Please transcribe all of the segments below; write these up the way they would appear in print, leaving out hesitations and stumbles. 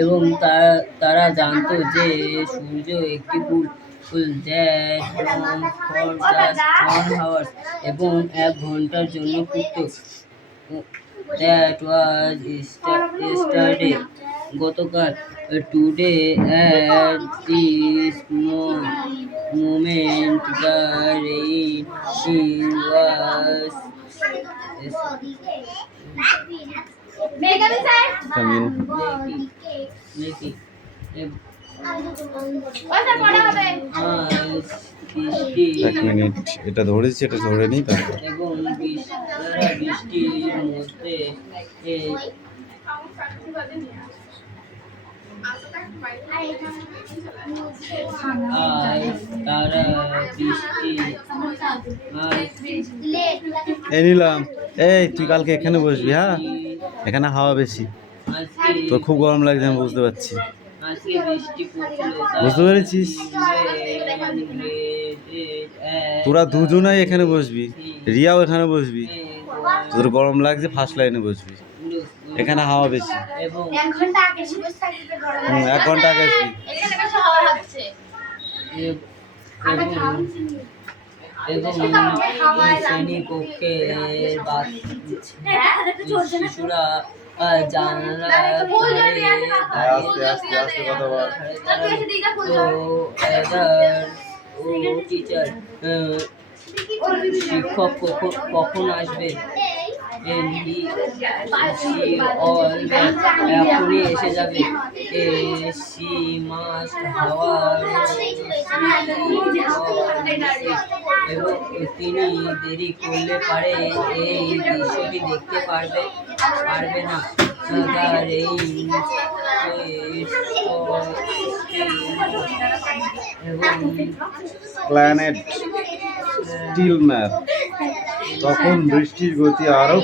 এবং তারা জানতো যে সূর্য একটি ফুল that for just 1 hour এবং 1 ঘন্টার জন্য ফুটতো। That was yesterday. গতকাল। Today at this moment the rain was making এক মিনিট, এটা ধরেছি, এটা ধরে নিই তারপর। এবং বৃষ্টির মধ্যে তারা এই নিলাম। এই তুই কালকে এখানে বসবি, হ্যাঁ? এখানে হাওয়া বেশি, তোর খুব গরম লাগছে, আমি বুঝতে পারছি। বুঝতে পেরেছিস? তোরা দুজনাই এখানে বসবি, রিয়াও এখানে বসবি। তোর গরম লাগছে, ফার্স্ট লাইনে বসবি, এখানে হাওয়া বেশি। 1 ঘন্টা আগে আসবি। 1 ঘন্টা আগে আসবি। শ্রেণীকক্ষে শিশুরা জানালার টিচার শিক্ষক কখন আসবে? এখনই এসে যাবে। এবং তিনি দেরি করলে পারে এই দৃশ্যটি দেখতে পারবে না। প্ল্যানেট স্টিলম্যান। তখন বৃষ্টির গতি আরো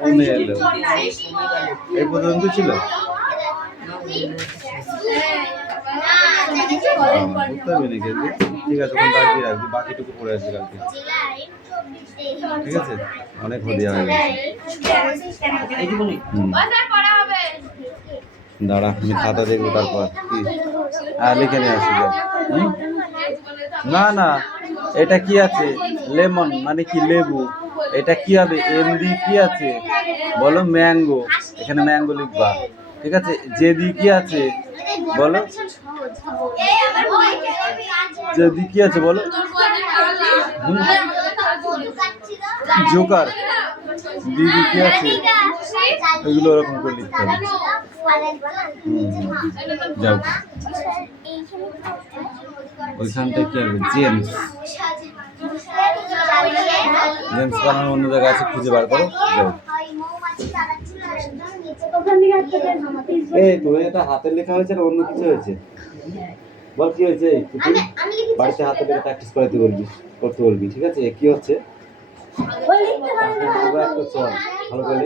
কমে এলো। এই পর্যন্ত ছিল। ঠিক আছে, ওখানে রাখবি, বাকিটুকু পড়ে আসবে কালকে। ঠিক আছে, অনেক হদিয়া হয়ে গেছে। দাঁড়া, আমি খাতা দেখবো তারপর। কি? হ্যাঁ, লিখে নিয়ে আসি। না না, এটা কি আছে? লেমন মানে কি? লেবু। এটা কি হবে? এমডি কি আছে বলো? ম্যাঙ্গো। এখানে ম্যাঙ্গো লিখবা। ঠিক আছে। জেডি কি আছে বলো? জেডি কি আছে বলো? জোকার। দিদি কি আছে? এগুলো ওরকম করে লিখতে হবে। যাও, ওইখানটা কি হবে? জেমস। জেমস বানানো অন্য জায়গায় আছে, খুঁজে বার করো। যাও। এই তোর এটা হাতের লেখা হয়েছে না অন্য কিছু হয়েছে? বল কি হয়েছে? বাড়িতে হাতে লেখা প্র্যাকটিস করতে বলবি। ঠিক আছে। কি হচ্ছে? ভালো করে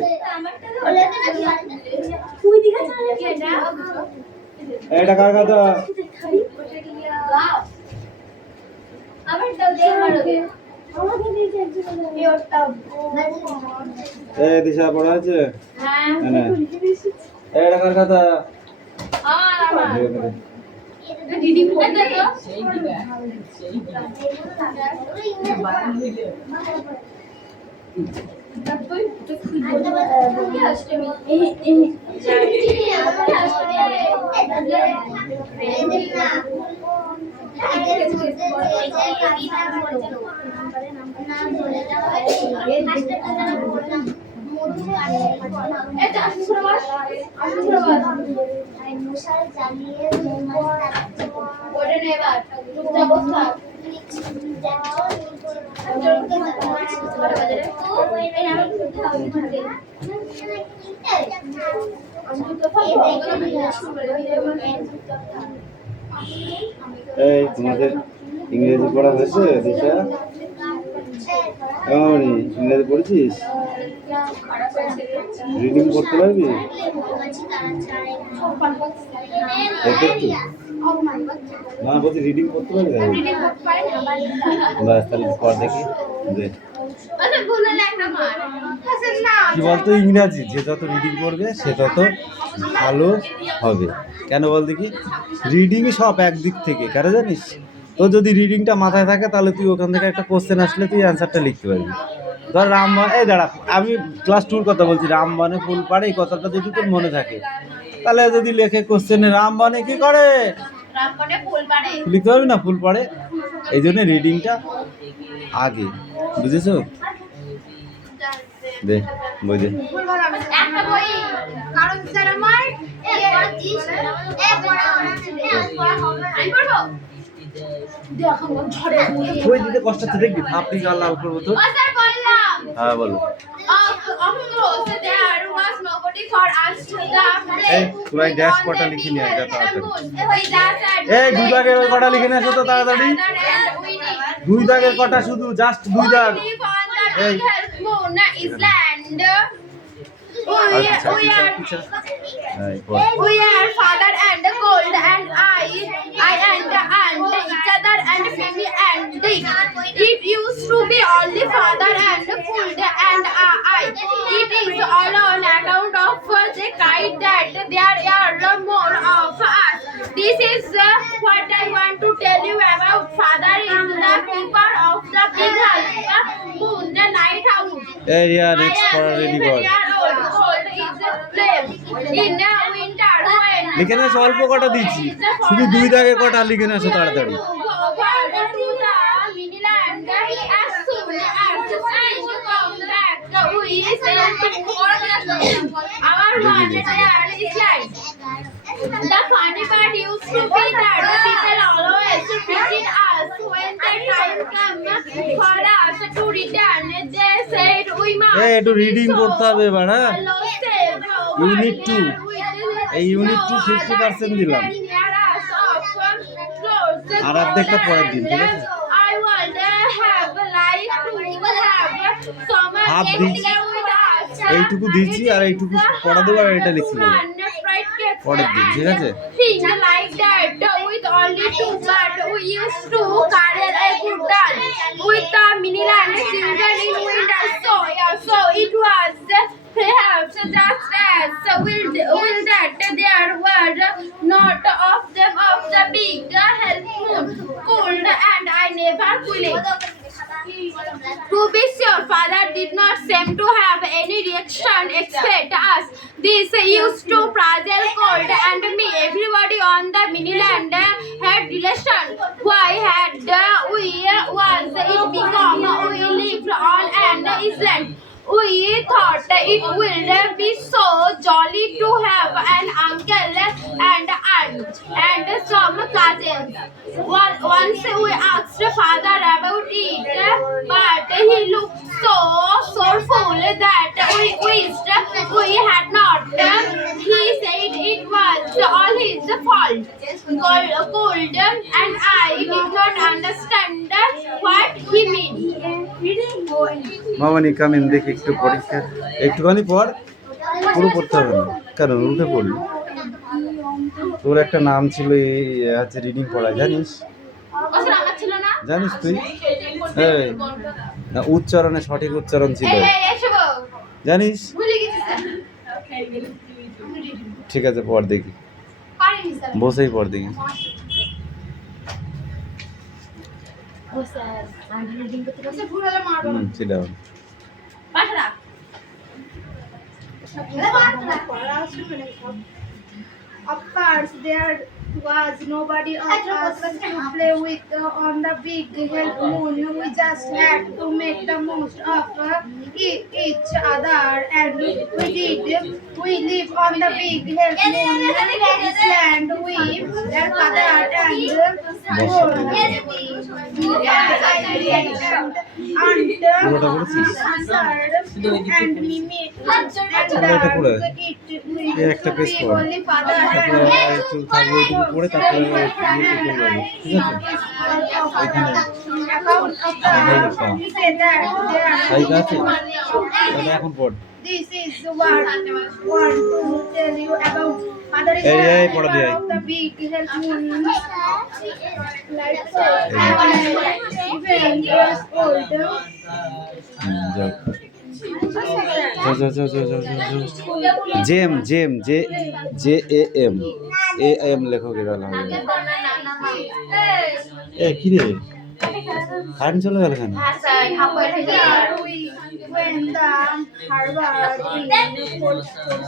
এটা কার কথা? দিশা পড়া আছে? এটা কার কথা? এই তোমাদের ইংরেজি পড়া হয়েছে? দিশা, ইংরেজি পড়েছিস? রিডিং করতে পারবি? না বলছি রিডিং করতে পারবি? বাস, তাহলে পর দেখি। আচ্ছা ভুললে একটা মার আচ্ছা না কি বলতো ইংরাজি যে যত রিডিং করবে সে তত ভালো হবে। কেন বল দেখি? রিডিংই সব একদিক থেকে, কেন জানিস? তো যদি রিডিংটা মাথায় থাকে তাহলে তুই ওখান থেকে একটা কোশ্চেন আসলে তুই অ্যান্সারটা লিখতে পারবি। ধর রামবন, এই দাঁড়া, আমি ক্লাস 2 কথা বলছি, রামবনে ফুল পাড়ে, এই কথাটা যদি তোর মনে থাকে তাহলে যদি লেখে কোশ্চেনে রামবনে কি করে, রামবনে ফুল পাড়ে লিখতে পারবি না ফুল পাড়ে। এই জন্য রিডিংটা আগে, বুঝেছো? দে বই দে। একটা বই কারণ স্যার আমার আমি পড়বো দেখো ঝড়ে বই দিতে কষ্ট হচ্ছে, দেখবি আপনি গাল লাল করবো তো। ও স্যার বললাম হ্যাঁ বলো। of course there was nobody for us to এই পুরাই ড্যাশ কটা লিখে নিয়ে আয় যা তাড়াতাড়ি। এই এই দুই দাগের ওই কটা লিখে নিয়ে আসো তো তাড়াতাড়ি। দুই দাগের কটা শুধু, জাস্ট দুই দাগ। এই Island. আচ্ছা আচ্ছা। এই পড়। We are father and cold and I and each other and Mimi and Dick. It used to be only father and cold and I. It is all on account of the kite that there are more of us. This is what I want to tell you about. Father is the keeper of the big house, the moon, the night house. এই Riya next পড়া ready কর। লিখে নিয়ে আসো, অল্প কটা দিচ্ছি, শুধু দুই দাগের কটা লিখে নিয়ে আসো তাড়াতাড়ি। The funny part used to be that the people always treated us when the time came for us to return. They said we must. এই একটু রিডিং করতে হবে এবার, হ্যাঁ? Unit 2 এই ইউনিট 2 50% দিলাম, আর অর্ধেকটা পরের দিন, ঠিক আছে? I would have liked to have some half দিচ্ছি, এইটুকু দিচ্ছি আর এইটুকু পড়া দেবো আর এটা লিখে দেবো পরের দিন, ঠিক আছে? Thing like that with only two, but we used to carry a good dance with the Miniland children in winter. So it was perhaps just as will that there were not of them of the big help moon cold and I never quit. To be sure, father did not seem to have any reaction except us. This used to puzzle cold and me. Everybody on the Miniland had relation. Why had we was it become we lived on an island? We thought it would be so jolly to have an uncle and aunt and some cousins. Once we asked father about it, but he looked so sorrowful that we wished we had not. He said it was all his fault. Cold and I did not understand what he meant. মামানি কামিন দেখি একটু পরীক্ষা, একটুখানি পর, পুরো পড়তে হবে না। কারণ উঠে পড়লি, তোর একটা নাম ছিল এই হচ্ছে রিডিং পড়া, জানিস? জানিস তুই? এই না, উচ্চারণে সঠিক উচ্চারণ ছিল, জানিস? ঠিক আছে পড় দেখি, বসেই পড় দেখি। sit down. Of course, there was nobody of us to play with on the big hell moon. We just had to make the most of each other, and we did. We live on the big hell moon island with their father and and Mimi and it এই একটা page পড়, only father তারপরে and একটু থাকবে ওইটুকু পড়ে তারপরে ইয়েতে চলে যাবো, ঠিক আছে? এখানে account of the we say that Saika আছে, তাহলে এখন পড়। this is what want to tell you about father is এই the পড়া দিয়ে of the big help moon like even years old. যাও যাও যাও যাও যাও যাও। Gem gem J J A M A M লেখো কি তাহলে হবে। এ কি রে কারেন্ট চলে গেল কেন? When the Harvard in portion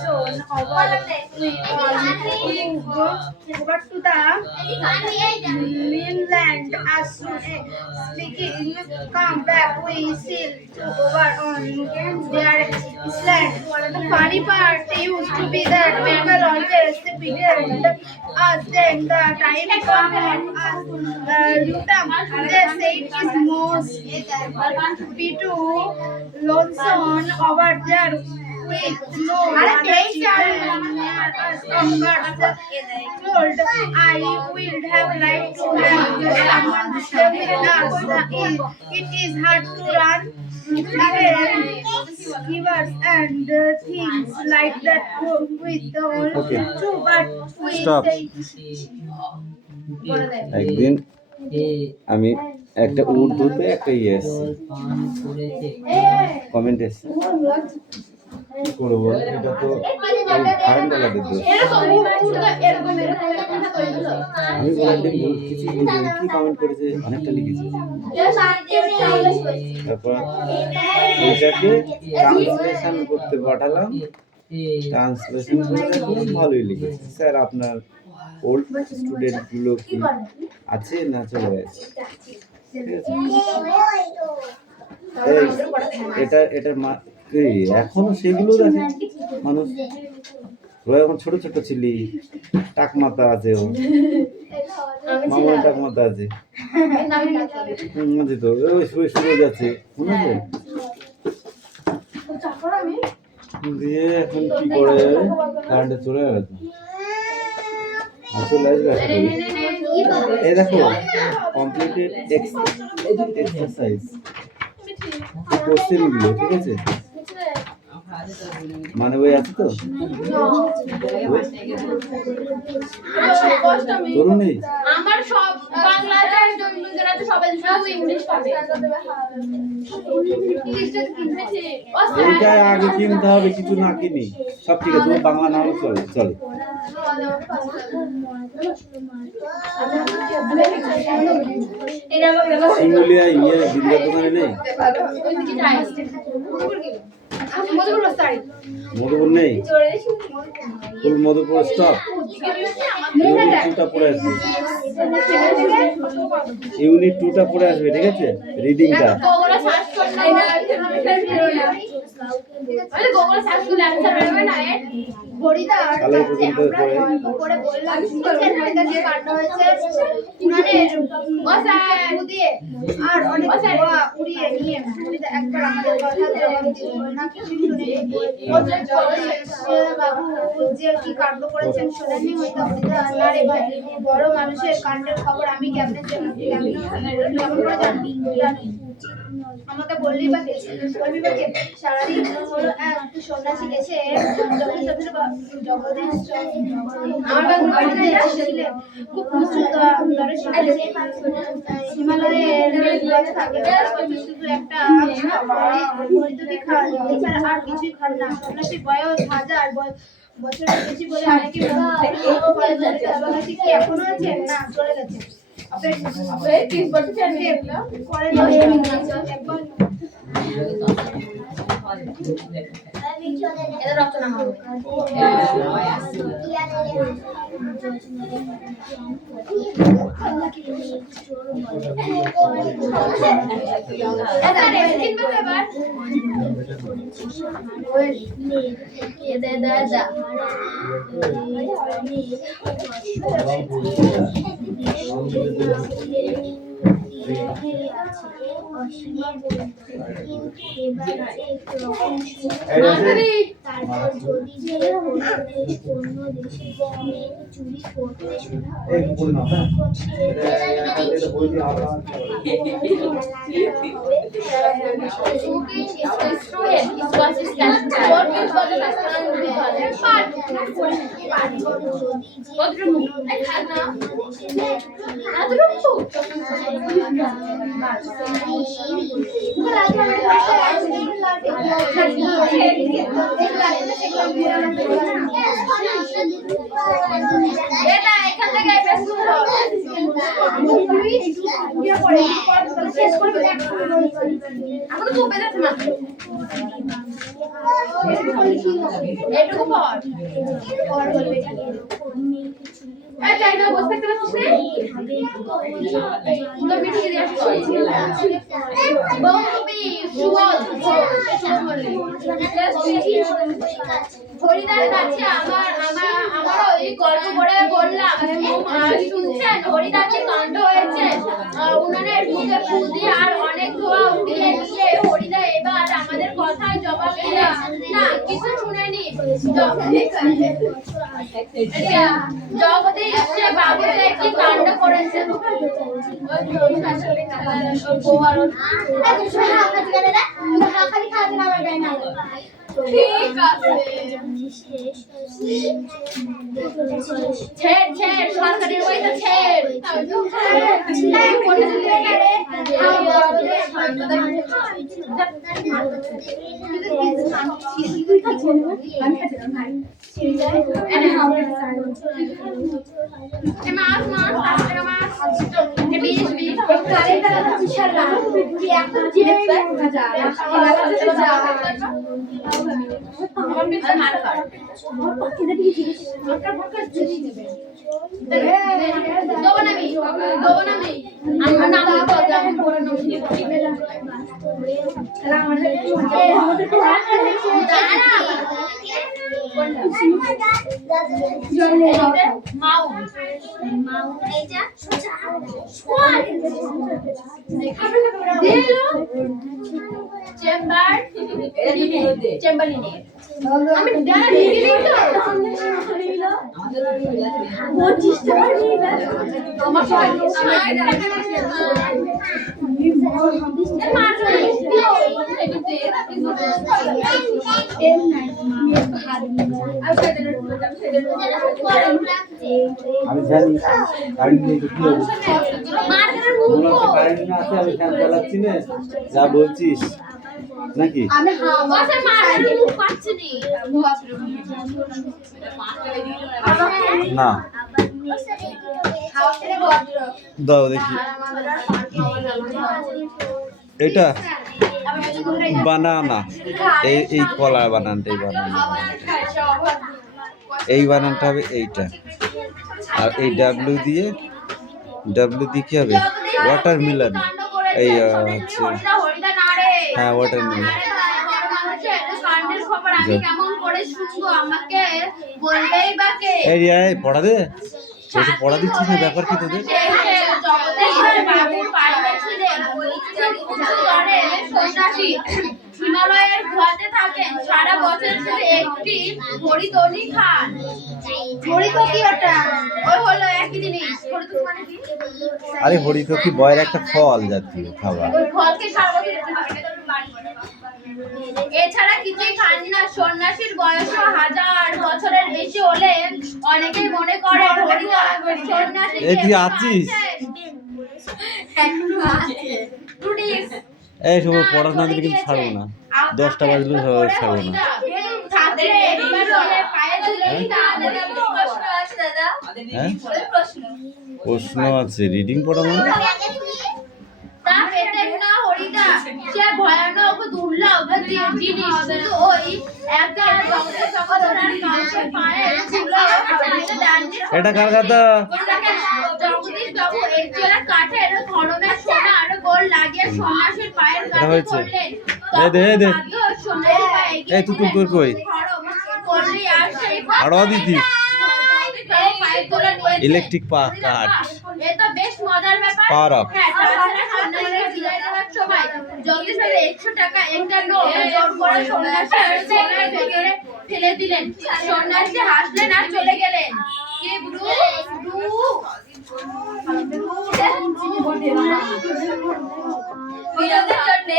over to the mainland as soon as speaking come back we sail to over on their island. The funny part used to be that people always pretend as then the time come on us they say it is most be too lonesome over there with no other children near us but told I will have right to have someone stay with us. It is hard to run givers and things like that with the old Okay. too, but we Stop. say একদিন আমি একটা উর্দুতে একটা ইয়ে এসছে comment এসছে কি করবো, এটা তো কারেন্ট লাগাতে দোষ। আমি কোনদিন কিছু লিখিনি, কি কমেন্ট করেছে অনেকটা লিখেছে, তারপর ওইটাকে ট্রান্সলেশন করতে পাঠালাম, ট্রান্সলেশন করে দেখলাম ভালোই লিখেছে। স্যার আপনার ওল্ড স্টুডেন্টগুলো কি আছে না চলে গেছে? ঠিক আছে, এটা এটার এখনো সেগুলো দেখে মানুষ। ওই এখন ছোট ছোট ছিলি, টাক মাথা আছে, ও মামার টাক মাথা আছে, তো ওই শুয়ে যাচ্ছে মনে আছে? দিয়ে এখন কি করে কারেন্টে চলে গেছে, চলে আসবে আশা করি। এই দেখো কমপ্লিটেড এক্সারসাইজ কোশ্চেনগুলো, ঠিক আছে? মানে ওই আছে তো তোর নেই আমার সব বাংলার জন্য আছে, সবাই সব ইংলিশ পাবে। এইটা আগে কিনতে হবে, কিছু না কিনি সব ঠিক আছে, বাংলা না হলে চলে চলে। শিমুলিয়া ইয়ে বিদ্যার দোকানে নেই, মধুপুর নেই, ফুল মধুপুর স্টপ ইউনিট 2টা পড়ে আসবে, ইউনিট 2টা পড়ে আসবে, ঠিক আছে? রিডিংটা কালো পর্যন্ত করে বললাম যে কাণ্ড হয়েছে আর অনেক উড়িয়ে নিয়ে একবার আমাদের কথা জবাব দিল না, কিছু শুনেনি। বাবু যে কি কাণ্ড করেছেন শোনেননি হয়তো? না রে ভাই, বড় মানুষের কাণ্ডের খবর আমি কেমন করে জানি? আমাকে বলবি বা কে? সারাদিন হলো এক সন্ন্যাসী এসে আমার বাড়িতে এসেছিলেন। খুব উঁচু দরে হিমালয়ের থাকে, শুধু একটা হরিদুটি খান, এছাড়া আর কিছুই খান না। সন্ন্যাসী বয়স 1000 বছরের বেশি বলে অনেকে সন্ন্যাসী কি এখনো আছেন? না, চলে গেছে। তারপর যদি যে অন্য দেশে চুরি করতে শোনা হয় তখন হরিদার কাছে আমারও এই গল্প করে বললাম, শুনছেন হরিদাকে কাণ্ড হয়েছে, উনানের মুখে ফু দিয়ে আর অনেক ধোয়া উঠিয়ে নিয়ে হরিদা এবার আমাদের কথার জবাব দিলেন না, কিছু শুনেনি। জগদীশ সে বাবুতে কি কাণ্ড করেছে। ঠিক আছে, ছেড় ছেড়, সরকারের বইতে ছেড়। আমি জানি গাড়ি নিয়ে কি হবে, কারেন্ট না আছে আমি ফ্যান চালাচ্ছি না, যা বলছিস নাকি? না দাও দেখি, এটা বানানা, এই কলার বানানটা, এই বানানটা হবে এইটা, আর এই ডাব্লিউ দিয়ে কি হবে? ওয়াটারমেলন। এই হচ্ছে, হ্যাঁ ওয়াটারমেলন। এই পড়া দে, পড়া দিচ্ছিস না, ব্যাপার কি তোদের? হিমালয়ের গুহাতে থাকেন, সারা বছর শুধু একটি হরিতনি খান। হরিতকি ওটা, ওই হলো একই জিনিস। হরিতকি মানে কি? আরে হরিতকি বয়ের একটা ফল জাতীয় খাবার। ওই ফলকে সারা বছর খেতে হবে। এছাড়া কিছুই খান না। সন্ন্যাসীর বয়স 1000 বছরের বেশি হলে অনেকেই মনে করে হরিদা সন্ন্যাসী। তুই আছিস? এই সব পড়া না দিলে কিন্তু ছাড়বো না, 10টা বাজলে ছাড়বো না। প্রশ্ন আছে, রিডিং পড়া মানে ভয়ানক দুর্লভ জিনিস, শুধু ওই একটা এটা কার কথা? জগদীশ বাবু এই জোড়া কাঠের ধরনের সোনার গোল লাগিয়ে সন্ন্যাসীর পায়ের কাছে পড়লেন। এই তুই কই আড়া দিতি ইলেকট্রিক কাঠ, এটা বেশ মজার ব্যাপার। Power up. হ্যাঁ, তাছাড়া সন্ন্যাসীর বিদায় নেওয়ার সময় জগদীশ্বরে 100 টাকা একটা নোট জোর করে সন্ন্যাসীর সোনার ভেতরে ফেলে দিলেন। সন্ন্যাসী হাসলেন আর চলে গেলেন। কে ব্রু বিরোধের জন্যে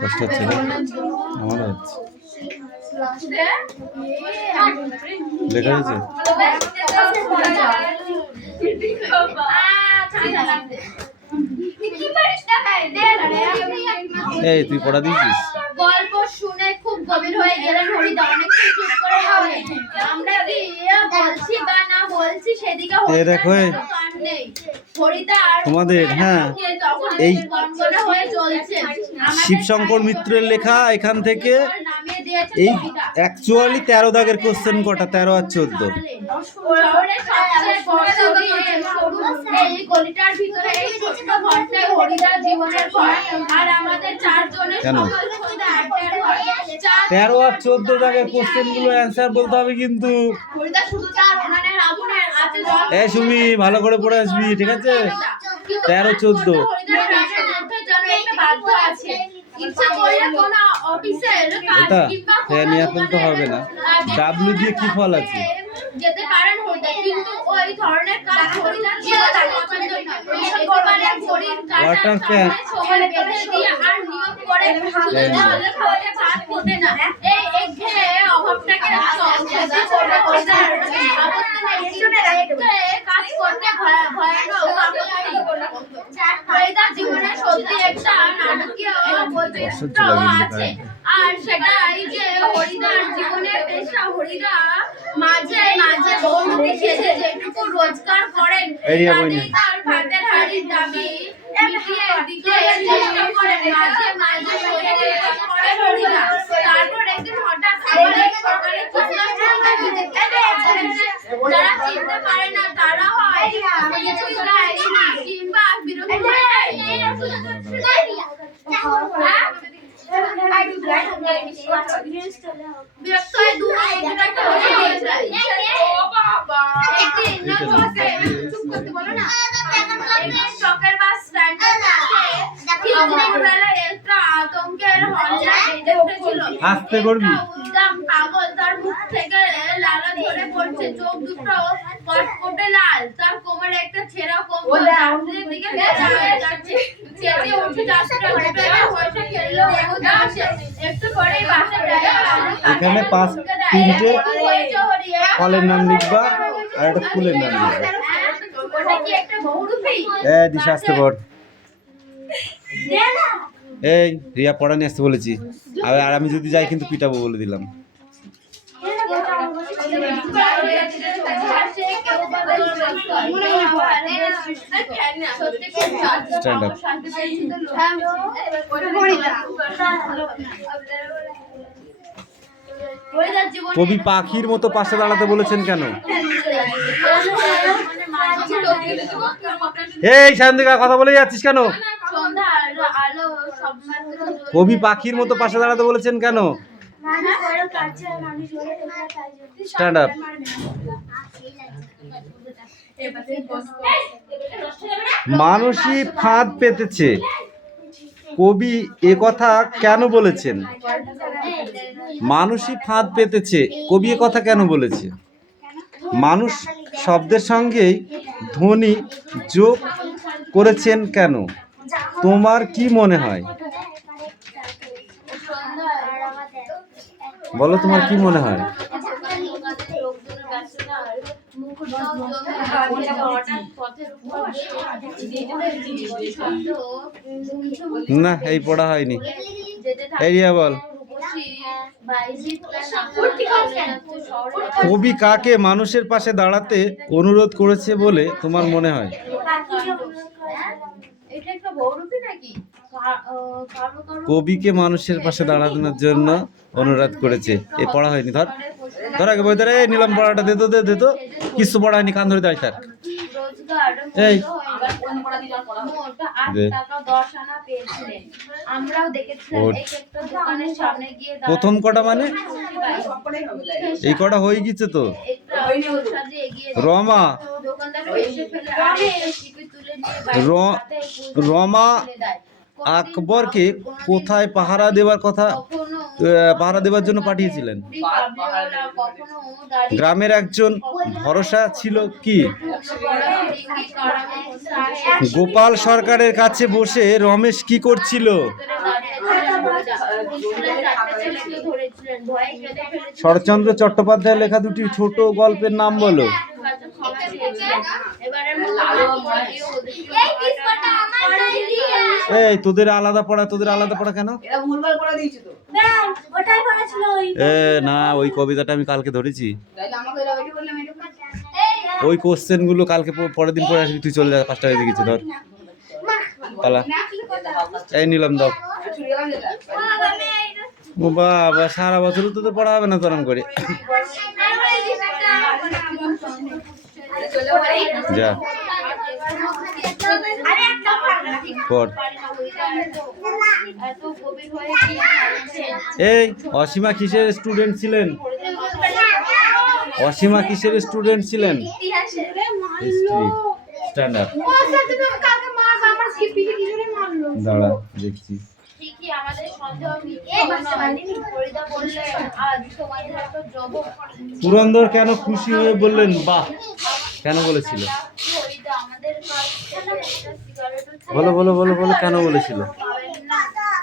কষ্ট হচ্ছে না? আমারও হচ্ছে। লেখা হয়েছে? এই তুই পড়া দিয়েছিস? গল্প শুনে খুব গভীর হয়ে গেলেন হরিদা। অনেকক্ষণ চুপ করে রইলেন। আমরা কি বলছি বা না বলছি সেদিকে দেখো হরিদা আর তোমাদের হ্যাঁ এই গনগনা হয়ে চলছে। শিবশঙ্কর মিত্রের লেখা এখান থেকে নামিয়ে দিয়েছে এই কবিতা। অ্যাকচুয়ালি 13 দাগের কোশ্চেন কটা, 13 আর 14। শহরের সবচেয়ে বড় সরু এই গলিটার ভিতরে এই ছোট্ট ঘরটায় হরিদার জীবনের ঘর। আর আমাদের 4 জনের কেন? সকাল সন্ধ্যা আড্ডার ঘর। 13 আর 14 দাগের কোশ্চেন গুলো অ্যানসার বলতে হবে কিন্তু। হরিদা শুধু তার উনানের আগুনের আছে জল। এই সুমি ভালো করে পড়ে আসবি, ঠিক আছে? 13 14 হরিদার কাজের মধ্যে যেন একটা বাধ্য আছে। ইচ্ছা করলে কোনো অফিসের কাজ ওটা কিংবা হ্যাঁ নিয়ে তো হবে না। ডাব্লিউ দিয়ে কি ফল আছে? যেতে পারেন হরিদা, কিন্তু ওই ধরনের কাজ হরিদার জীবনে পছন্দ নয়। একেবারে ঘড়ির Water কাঁটার fan। সামনে সময় বেঁধে দিয়ে আর নিয়োগ করে শুধু জলে খাওয়ালে ভাত ফোটে না। এই একঘেয়ে অভাবটাকে সংযত করে হরিদার আপত্তি নেই। কিন্তু একঘেয়ে কাজ করতে ভয়ানক আপত্তি। হরিদার জীবনে সত্যি একটা নাটকীয় বৈশিষ্ট্য আছে। আর সেটাই যে হরিদার জীবনের পেশা। হরিদা মাঝে মাঝে বৌদি সেজে যেটুকু রোজগার করেন তাতেই তার ভাতের হাড়ির দাবি মিটিয়ে দিতে চেষ্টা করেন। মাঝে মাঝে করে হরিদা। তারপর একদিন হঠাৎ সকালে যারা চিনতে পারে না তারা হয় কিছুই গায় না কিংবা বিরক্ত হয়ে যায়। বিরক্ত হয়ে দূরে একটা বসে যায়। একদিন চুপ করতে বলো না। চকের বাস স্ট্যান্ডের কাছে ঠিক দুপুরবেলায় একটা আতঙ্কের হল্লা বেজে উঠেছিল। আস্তে করবি। উদ্দাম পাগল, তার মুখ থেকে লালা ঝরে পড়ছে, চোখ দুটো কটকটে লাল, তার কোমরে একটা ছেঁড়া কম্বল যাত্রীদের দিকে যাচ্ছে। চেঁচিয়ে উঠে যাত্রীরা উঠে হয়েছে খেললো আসে। একটু পরেই বাসের ড্রাইভার এখানে 3টে ফলের নাম লিখবা আর একটা ফুলের নাম লিখবা। ওটা কি একটা বহুরূপী? দিশা আসতে পড়। এই রিয়া পড়া নিয়ে আসতে বলেছি। আর আমি যদি যাই কিন্তু পিটাবো বলে দিলাম। Stand up. কবি পাখির মতো পাশে দাঁড়াতে বলেছেন কেন? এই শান্তিকা কথা বলে যাচ্ছিস কেন? কবি পাখির মতো পাশে দাঁড়াতে বলেছেন কেন? Stand up. মানসী ফাঁদ পেতেছে, কবি এ কথা কেন বলেছেন? মানুষই ফাঁদ পেতেছে, কবি এ কথা কেন বলেছে? মানুষ শব্দের সঙ্গেই ধ্বনি যোগ করেছেন কেন? তোমার কি মনে হয়? বলো তোমার কি মনে হয়? না এই পড়া হয়নি। এরিয়া বল। কবি কাকে মানুষের পাশে দাঁড়াতে অনুরোধ করেছে বলে তোমার মনে হয়? কবিকে মানুষের পাশে দাঁড়ানোর জন্য অনুরোধ করেছে। এ পড়া হয়নি। ধর ধর আগে বই ধরে নিলাম পড়াটা দে তো কিছু পড়া হয়নি, কান ধরে দাঁড়িয়ে থাক। রোজগার এই। মোট 8 টাকা 10 আনা পেয়েছিলেন। আমরাও দেখেছিলাম ওট। এক একটা দোকানের সামনে গিয়ে প্রথম কটা মানে দাঁড়িয়ে এই কটা হয়ে গেছে তো। একটা সাজে এগিয়ে যায়। রমা দোকানদার এসে ফেলে আর একটা টিপি তুলে নিয়ে বাইরে র- হাতে পুরো রমা তুলে দেয়। আকবরকে কোথায় পাহারা দেওয়ার কথা পাহারা দেওয়ার জন্য পাঠিয়েছিলেন? গ্রামের একজন ভরসা ছিল কি? গোপাল সরকারের কাছে বসে রমেশ কি করছিল? শরৎচন্দ্র চট্টোপাধ্যায়ের লেখা দুটি ছোট গল্পের নাম বলো। এই তোদের আলাদা পড়া কেন? এরা ভুলভাল করে দিয়েছে তো। ওটাই পড়া ছিল ওই না ওই কবিতাটা আমি কালকে ধরেছি। তাইলে আমাকে এরা ওইটা বললাম এটা ওই কোশ্চেন গুলো কালকে পরের দিন পরে আসবি, তুই চলে যা, 5টা বেজে গেছে ধর পালা। এই নিলাম দাও। ছুড়ে গেলাম যেটা ও বাবা সারা বছর তোদের পড়া হবে না তরম করে যা পড়। এই অসীমা কিসের স্টুডেন্ট ছিলেন? অসীমা কিসের স্টুডেন্ট ছিলেন? History standard. দাঁড়া দেখছি। ঠিকই আমাদের সন্দেহ মিথ্যে ফরিদা বললেন আজ তোমাদের একটা জবর পুরন্দর কেন খুশি হয়ে বললেন বাহ? কেন বলেছিল? ফরিদা আমাদের কাছ থেকে একটা সিগারেটও বলো বলো বলো বলো কেন বলেছিল?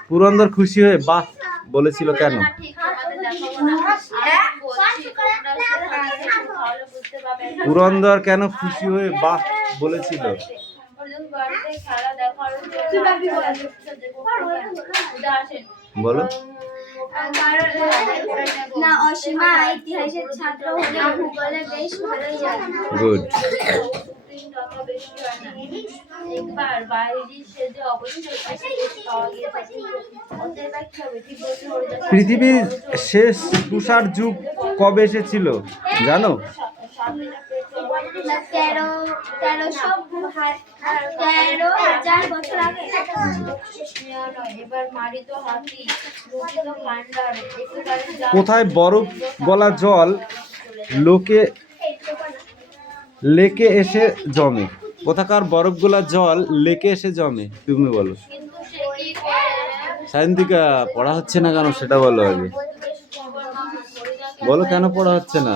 পুরন্দর খুশি হয়ে বাহ বলেছিল কেন? ঠিক আমাদের দেখাবো না আমি বলছি তোমরা সেটা ভালো বুঝতে পারবে না। পুরন্দর কেন খুশি হয়ে বাহ বলেছিল? বাড়িতে খেলা দেখার বলো। না অসীমা ইতিহাসের ছাত্র হলে ভূগোলে বেশ ভালোই জানে। গুড। একবার বাইরে সেজে অবশ্যই পাওয়া গিয়েছে। ওদের ব্যাগ কি হবে? ঠিক বলছে ওরা পৃথিবীর শেষ তুষার যুগ কবে এসেছিল জানো? 13,000 বছর আগে। এবার মারি তো হাতি রুটি তো ভান্ডার একেবারে কোথায় বরফ গলা জল লেকে এসে জমে? কোথাকার বরফ গলা জল লেকে এসে জমে তুমি বলো। কিন্তু সে কি করে সায়ন্তিকা পড়া হচ্ছে না কেন সেটা বলো আগে। বলো কেন পড়া হচ্ছে না?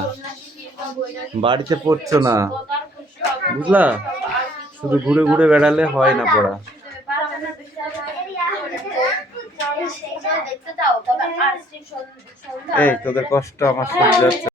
বাড়িতে পড়ছো না বুঝলা, শুধু ঘুরে ঘুরে বেড়ালে হয় না পড়া। দেখতে চাও তবে আর এই তোদের কষ্ট আমার সহ্য হচ্ছে।